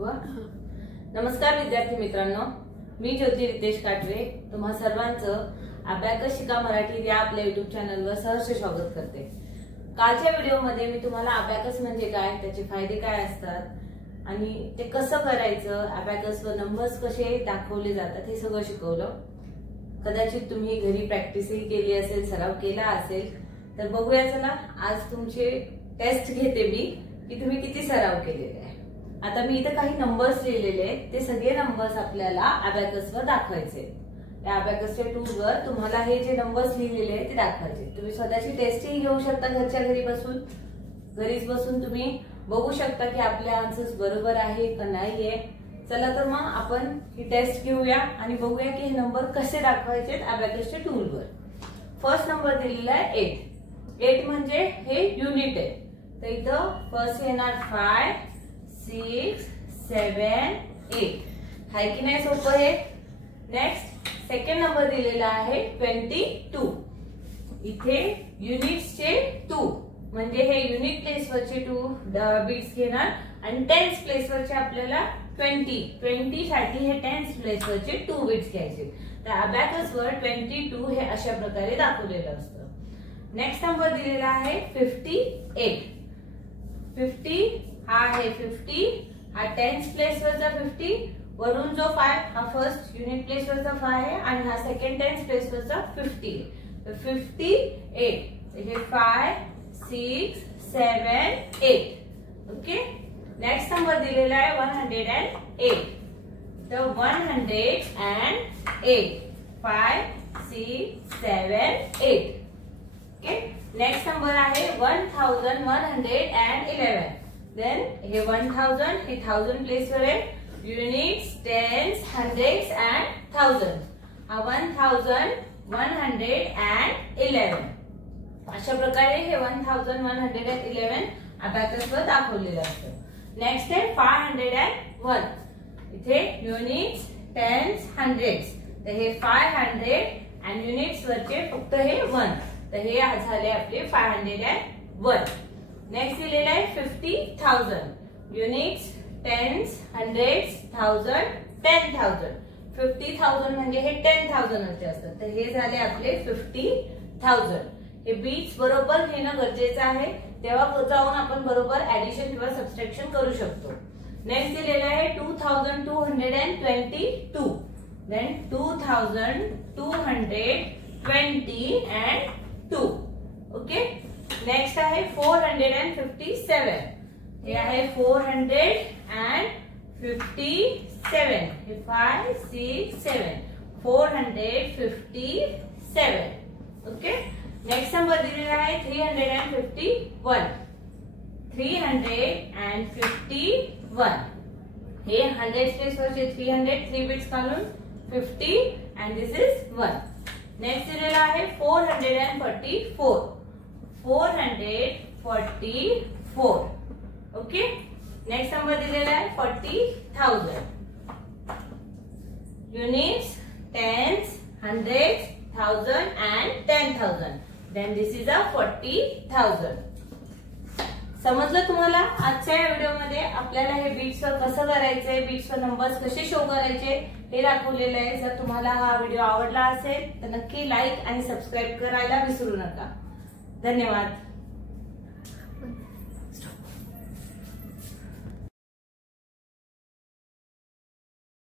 नमस्कार विद्यार्थी मित्रांनो, मी ज्योती रितेश काटवे तुम्हा सर्वांचं अबॅकस शिका मराठी या आपल्या युट्यूब चॅनलवर सहर्ष स्वागत करते। कालच्या व्हिडिओमध्ये मी तुम्हाला अबॅकस म्हणजे काय, त्याचे फायदे काय असतात आणि ते कसं करायचं, अबॅकसवर नंबर्स कसे दाखवले जातात हे सगळं शिकवलं। कदाचित तुम्ही घरी प्रॅक्टिसही केली असेल, सराव केला असेल, तर बघूया चला आज तुमचे टेस्ट घेते मी की तुम्ही किती सराव केलेले आहे। आता मी इथे काही नंबर्स लिहिलेले आहेत, ते सगळे नंबर्स आपल्याला अबॅकसवर दाखवायचे। त्या अबॅकसच्या टूलवर तुम्हाला हे जे नंबर्स लिहिलेले आहेत ते दाखवायचे। तुम्ही स्वतःची टेस्टही घेऊ शकता घरच्या घरी बसून। घरीच बसून तुम्ही बघू शकता की आपले आन्सर्स बरोबर आहे का नाहीये। चला तर मग आपण ही टेस्ट घेऊया आणि बघूया की हे नंबर कसे दाखवायचे अबॅकसच्या टूलवर। फर्स्ट नंबर दिलेला आहे 8। 8 म्हणजे हे युनिट आहे, तर इथं फर्स्ट येणार 5 6 7 8। हाय की नाही सोपं हे। नेक्स्ट सेकंड नंबर दिलेला आहे 22। इथे युनिट्सचे 2 म्हणजे हे युनिट प्लेसवरचे 2 बिट्स घेणार आणि टेन्स प्लेसवरचे आपल्याला 20 साठी हे टेन्स प्लेसवरचे 2 बिट्स घ्यायचे। तर अबॅकसवर 22 हे अशा प्रकारे दाखवलेलं असतं। नेक्स्ट नंबर दिलेला आहे 58। 50 हा आहे 50, हा टेन्स प्लेसवरचा 50, वरून जो 5 हा फर्स्ट युनिट प्लेसवरचा 5 आहे आणि हा सेकंड टेन्स प्लेसवरचा 50। तर 58 हे 5 6 7 8। ओके, नेक्स्ट नंबर दिलेला आहे 108। तर 108 5 6 7 8। ओके, नेक्स्ट नंबर आहे 1111। देन हे 1000 हे 1000 प्लेसवर आहे, units tens hundreds and thousand. हा 1111। अशा प्रकारे हे 1111 अबॅकसवर दाखवलेलं असतं। नेक्स्ट आहे 501। इथे युनिट्स टेन्स हंड्रेड्स, तर हे 500 आणि युनिट्स वरचे फक्त हे 1, तर हे झाले आपले 501। नेक्स्ट दिलेला आहे 50,000। Units tens hundreds thousand 10,000। 50,000 म्हणजे हे 10,000 चे असतात, तर हे झाले आपले 50,000। हे बीट्स बरोबर घेणं गरजेचं आहे, तेव्हा जाऊन आपण बरोबर ऍडिशन किंवा सबट्रॅक्शन करू शकतो। नेक्स्ट दिलेला आहे 2222। देन 2222। ओके, नेक्स्ट आहे 457। हे आहे 457। हे 5 6 7 457। ओके, नेक्स्ट नंबर दिलेला आहे 351। 351 हे 100 प्लेसवरचे 3 बिट्स काढून 50 and this is 1। नेक्स्ट दिलेला आहे 444। 444। ओके, नेक्स्ट नंबर दिलेला आहे 40,000। Units tens hundreds thousand and 10,000। Then this is a 40,000। समजलं तुम्हाला? आजच्या या व्हिडिओमध्ये आपल्याला हे बीट्सवर कसं करायचंय, बीट्सवर नंबर्स कसे शो करायचे हे दाखवलेलं आहे। जर तुम्हाला हा व्हिडिओ आवडला असेल तर नक्की लाईक आणि सबस्क्राईब करायला विसरू नका। धन्यवाद।